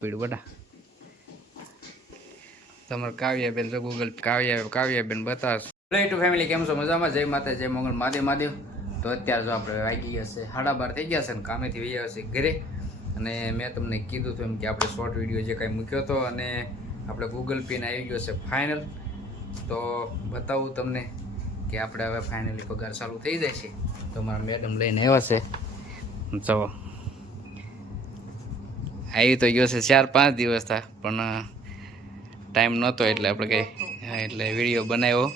પીડું બટા તમારે કાવ્યાબેન જો ગૂગલ કાવ્યાબેન બતાવશો. હેલો ટુ ફેમિલી, કેમ છો? મજામાં? જય માતા, જય મંગળ, મહાદેવ. તો અત્યારે જો આપણે વાગી ગયા છે 12:30 થઈ ગયા છે ને કામેથી વહી આવ્યા છે ઘરે. અને મેં તમને કીધું હતું એમ કે આપણે શોર્ટ વિડીયો જે કાંઈ મૂક્યો હતો અને આપણે ગૂગલ પે આવી ગયો છે ફાઇનલ. તો બતાવું તમને કે આપણે હવે ફાઇનલી પગાર ચાલુ થઈ જાય છે. તો મારા મેડમ લઈને આવ્યા છે. જુઓ, આવી તો ગયો છે 4-5 દિવસ થયા, પણ ટાઈમ નહોતો એટલે આપણે કંઈ એટલે વિડીયો બનાવ્યો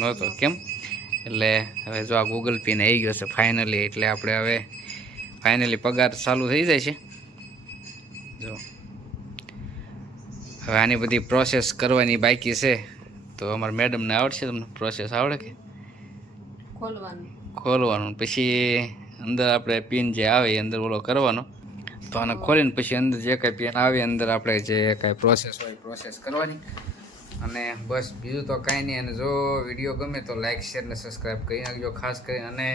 નહોતો. કેમ એટલે હવે જો આ ગૂગલ પે આવી ગયો છે ફાઇનલી, એટલે આપણે હવે ફાઇનલી પગાર ચાલુ થઈ જાય છે. જો હવે આની બધી પ્રોસેસ કરવાની બાકી છે. તો અમારા મેડમને આવડશે? તમને પ્રોસેસ આવડે કે? ખોલવાનું પછી અંદર આપણે પિન જે આવે એ અંદર ઓલો કરવાનો. તો આને ખોલીને પછી અંદર જે કાંઈ પેન આવે અંદર આપણે જે કાંઈ પ્રોસેસ હોય પ્રોસેસ કરવાની. અને બસ બીજું તો કાંઈ નહીં. અને જો વિડીયો ગમે તો લાઇક, શેર ને સબસ્ક્રાઈબ કરી નાખજો ખાસ કરીને. અને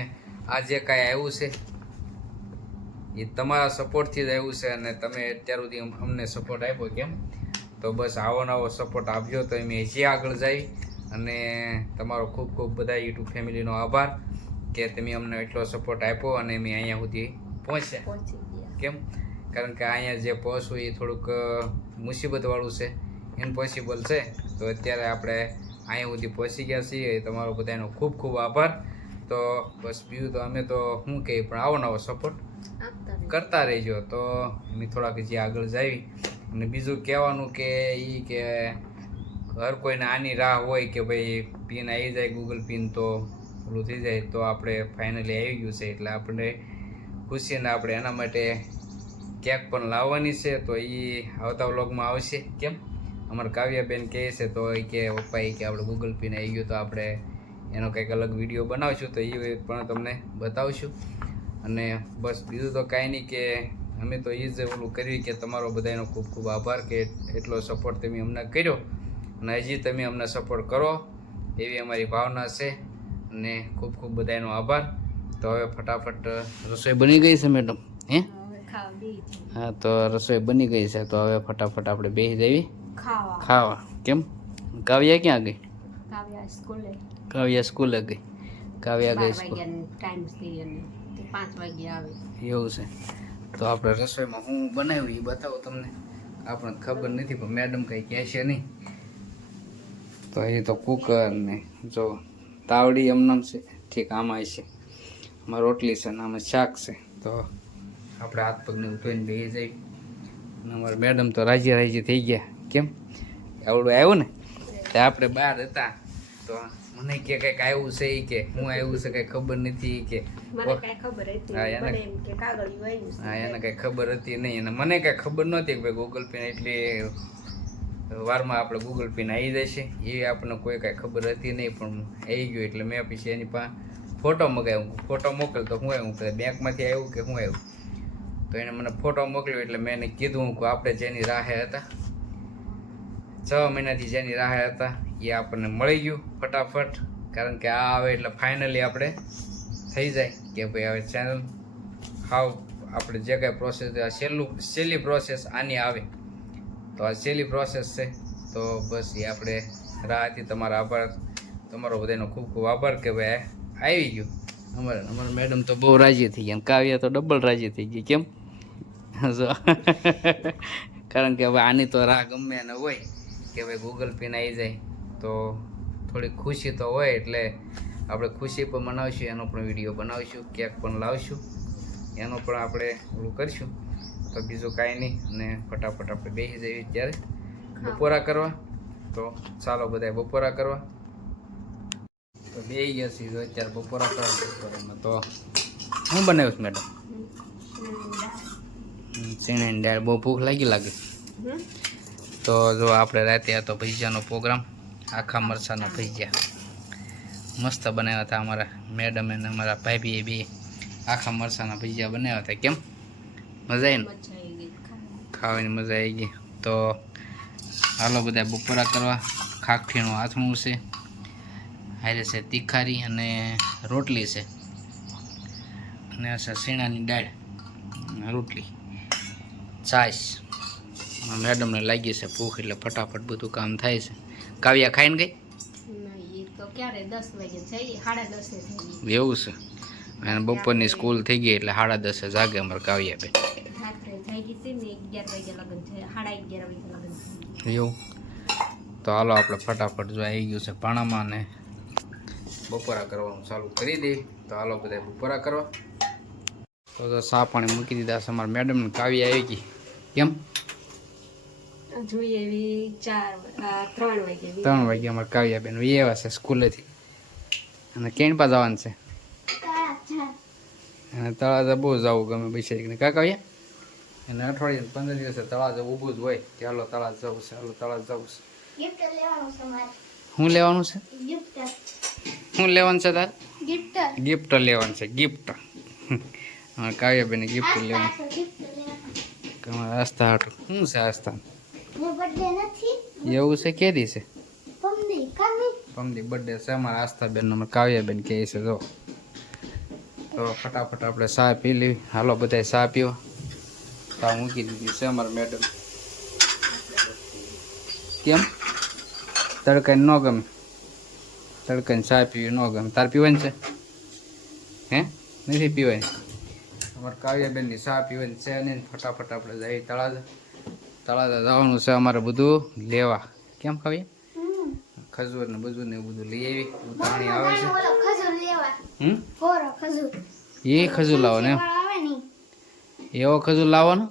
આ જે કાંઈ આવ્યું છે એ તમારા સપોર્ટથી જ આવ્યું છે. અને તમે અત્યાર સુધી અમને સપોર્ટ આપ્યો કેમ, તો બસ આવો નવો સપોર્ટ આપજો તો અમે હજી આગળ જઈ. અને તમારો ખૂબ ખૂબ બધા યુટ્યુબ ફેમિલીનો આભાર કે તમે અમને એટલો સપોર્ટ આપ્યો અને અમે અહીંયા સુધી પહોંચ્યા. કેમ, કારણ કે અહીંયા જે પહોંચવું એ થોડુંક મુસીબતવાળું છે, ઇમ્પોસિબલ છે. તો અત્યારે આપણે અહીંયા સુધી પહોંચી ગયા છીએ. તમારો બધાનો ખૂબ ખૂબ આભાર. તો બસ બીજું તો અમે તો શું કહીએ, પણ આવો નવો સપોર્ટ કરતા રહેજો તો અમે થોડાક હજી આગળ જાવી. અને બીજું કહેવાનું કે એ કે હર કોઈને આની રાહ હોય કે ભાઈ પિન આવી જાય ગૂગલ પિન તો ઓલું થઈ જાય. તો આપણે ફાઇનલી આવી ગયું છે એટલે આપણે ખુશીને આપણે એના માટે કેક પણ લાવવાની છે. તો એ આવતા વ્લોગમાં આવશે. કેમ, અમારા કાવ્યાબેન કહે છે તો એ કે પપ્પા એ કે આપણે ગૂગલ પે આવી ગયું તો આપણે એનો કંઈક અલગ વિડીયો બનાવશું તો એ પણ તમને બતાવશું. અને બસ બીજું તો કાંઈ નહીં કે અમે તો એ જ ઓલું કર્યું કે તમારો બધાનો ખૂબ ખૂબ આભાર કે એટલો સપોર્ટ તમે અમને કર્યો અને હજી તમે અમને સપોર્ટ કરો એવી અમારી ભાવના છે. અને ખૂબ ખૂબ બધાનો આભાર. તો હવે ફટાફટ રસોઈ બની ગઈ છે મેડમ? હે, હા, તો રસોઈ બની ગઈ છે. તો હવે ફટાફટ આપણે બેસી જઈએ ખાવા. કેમ, કાવ્યા ક્યાં ગઈ? કાવ્યા સ્કૂલે ગઈ. કાવ્યા ગઈ સ્કૂલ, 5 વાગે આવે એવું છે. તો આપણે રસોઈમાં હું બનાવ્યું એ બતાવું તમને. આપણને ખબર નથી પણ મેડમ કંઈ કહેશે નહીં. તો એ તો કુકર ને જો તાવડી એમનામ છે. ઠીક, આમાં છે આમાં રોટલી છે ને આમાં શાક છે. તો આપણે હાથ પગને ઉઠાવીને બેસી જઈએ. અને અમારા મેડમ તો રાજી થઈ ગયા. કેમ, આવડું આવ્યું ને તે આપણે બહાર હતા તો મને કે કંઈક આવ્યું છે એ કે હું આવ્યું છે કંઈ ખબર નથી કે એને કંઈ ખબર હતી નહીં. અને મને કંઈ ખબર નહોતી કે ભાઈ ગૂગલ પે એટલી વારમાં આપણે ગૂગલ પે આવી જશે એ આપણને કોઈ કાંઈ ખબર હતી નહીં. પણ આવી ગયું એટલે મેં પછી એની પાસે ફોટો મગાવ્યો. ફોટો મોકલતો હું આવ્યું બેંકમાંથી આવ્યું કે હું આવ્યું. તો એને મને ફોટો મોકલ્યો એટલે મેં એને કીધું કે આપણે જેની રાહે હતા 6 મહિનાથી જેની રાહે હતા એ આપણને મળી ગયું ફટાફટ. કારણ કે આ આવે એટલે ફાઇનલી આપણે થઈ જાય કે ભાઈ હવે ચેનલ હાવ આપણે જે કાંઈ પ્રોસેસ છેલ્લી પ્રોસેસ આની આવે તો આ છેલ્લી પ્રોસેસ છે. તો બસ એ આપણે રાહ હતી. તમારા આભાર, તમારો બધાનો ખૂબ ખૂબ આભાર કે ભાઈ આવી ગયું. અમારા મેડમ તો બહુ રાજી થઈ ગયા. કાવ્યા તો ડબલ રાજી થઈ ગઈ. કેમ, કારણ કે હવે આની તો રાહ ગમે એને હોય કે ભાઈ ગૂગલ પે આવી જાય તો થોડી ખુશી તો હોય. એટલે આપણે ખુશી પણ મનાવશું, એનો પણ વિડીયો બનાવીશું, કેક પણ લાવશું, એનો પણ આપણે ઓલું કરીશું. તો બીજું કાંઈ નહીં. અને ફટાફટ આપણે બેસી જઈએ ત્યારે બપોરા કરવા. તો ચાલો બધા બપોરા કરવા. તો બેસી ગયા છીએ અત્યારે બપોરા કરવા. તો શું બનાવ્યું છે મેડમ? ચણાની દાળ. બહુ ભૂખ લાગે. તો જો આપણે રાતે હતો ભજીયાનો પ્રોગ્રામ. આખા મરચાંના ભજીયા મસ્ત બનાવ્યા હતા અમારા મેડમ અને અમારા ભાભીએ બે આખા મરચાંના ભજીયા બનાવ્યા હતા. કેમ, મજા આવી ને? ખાવાની મજા આવી ગઈ. તો હાલો બધા બપોરા કરવા. ખાખરીનું આથમું છે, હારે છે તીખારી અને રોટલી છે, અને આ છે શીણાની દાળ રોટલી, છાશ. મેડમને લાગી છે ભૂખ એટલે ફટાફટ બધું કામ થાય છે. કાવ્યા ખાઈને ગઈ નહીં, એ તો ક્યારે 10 વાગે જઈએ, 10:30 જઈએ. એવું છે. અને બપોરની સ્કૂલ થઈ ગઈ એટલે 10:30 જાગે અમારે કાવ્યા બેન. રાત્રે જઈ ગઈ હતી ને 11 વાગે લગન છે, 11:30 વાગે લગન છે. એવું તો હાલો આપણે ફટાફટ જો આવી ગયું છે ભાણામાં ને બપોરા કરવાનું ચાલુ કરી દઈએ. તો હાલો બધા બપોરા કરવા. તો સા પાણી મૂકી દીધા છે અમારા મેડમ ને કાવ્યા આવી ગઈ. કેમ જોઈએ એવી 3 વાગે. 3 વાગે અમારે કાવ્યા બેન એવા છે સ્કૂલેથી. અને કેણ પા જવાનું છે અને તળાજા બહુ જવું ગમે પૈસા કા કાવ્યા એને અઠવાડિયે 15 દિવસે તળાજા ઊભું જ હોય કે હાલો તળાજ જવું છે, હાલો તળાજ જવું છે. શું લેવાનું છે? શું લેવાનું છે તાર? ગિફ્ટ લેવાનું છે. ગિફ્ટ કાવ્યા બેન ગિફ્ટ લેવાનું આસ્થા હાટું. શું છે આસ્થા? એવું છે કે દિવસે પમદી બર્થડે છે અમારા આસ્થા બેન અમારે કાવ્યા બેન કહે છે. જો તો ફટાફટ આપણે ચા પી લેવી. હાલો બધા ચા પીવા. ચા મૂકી દીધી છે અમારા મેડમ. કેમ તડકાને ન ગમે? તડકાને ચા પીવી ન ગમે. તાર પીવાની છે? હે નથી પીવાની? અમારે કાવ્યાબેનની ચા પીવાની છે નહીં. ફટાફટ આપણે જઈએ તળાજા. તળાજા જવાનું છે અમારે બધું લેવા. કેમ કાવ્યા? ખજૂર ને બધું ને બધું લઈ આવી. પાણી આવે છે. એ ખજૂર લાવો ને? એવો ખજૂર લાવવાનો?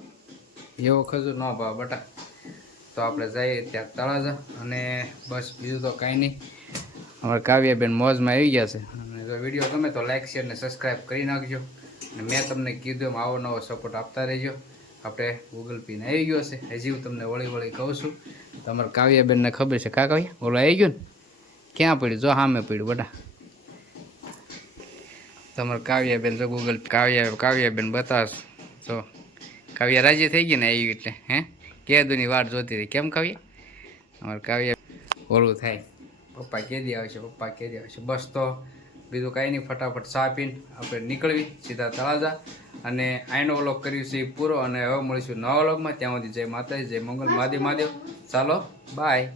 એવો ખજૂર ન ભાવ બટા. તો આપણે જઈએ ત્યાં તળાજા. અને બસ બીજું તો કાંઈ નહીં. અમારે કાવ્યાબેન મોજમાં આવી ગયા છે. અને જો વિડીયો ગમે તો લાઇક શેર ને સબસ્ક્રાઈબ કરી નાખજો. અને મેં તમને કીધું એમ આવો નવો સપોર્ટ આપતા રહેજો. આપણે ગૂગલ પે ને આવી ગયો છે. હજી હું તમને વળી કહું છું. તમારે કાવ્યાબેનને ખબર છે કા કાવ્યા? ઓલો આવી ગયો ને? ક્યાં પડ્યું? જો સામે પડ્યું બટા. તમારે કાવ્યાબેન જો ગૂગલ કાવ્યાબેન બતાવશો. જો કાવ્યા રાજી થઈ ગઈ ને આવી એટલે હે કેદુની વાટ જોતી હતી. કેમ કાવ્યા? અમારે કાવ્યા ઓલું થાય પપ્પા કેદી આવશે, પપ્પા કેદી આવશે. બસ તો બીજું કાંઈ નહીં. ફટાફટ ચા પીને આપણે નીકળવી સીધા તળાજા. અને આઈનો વ્લોગ કર્યું છે એ પૂરો. અને હવે મળીશું નવા વ્લોગમાં. ત્યાં સુધી જય માતાજી, જય મંગલ, મહાદેવ મહાદેવ. ચાલો બાય.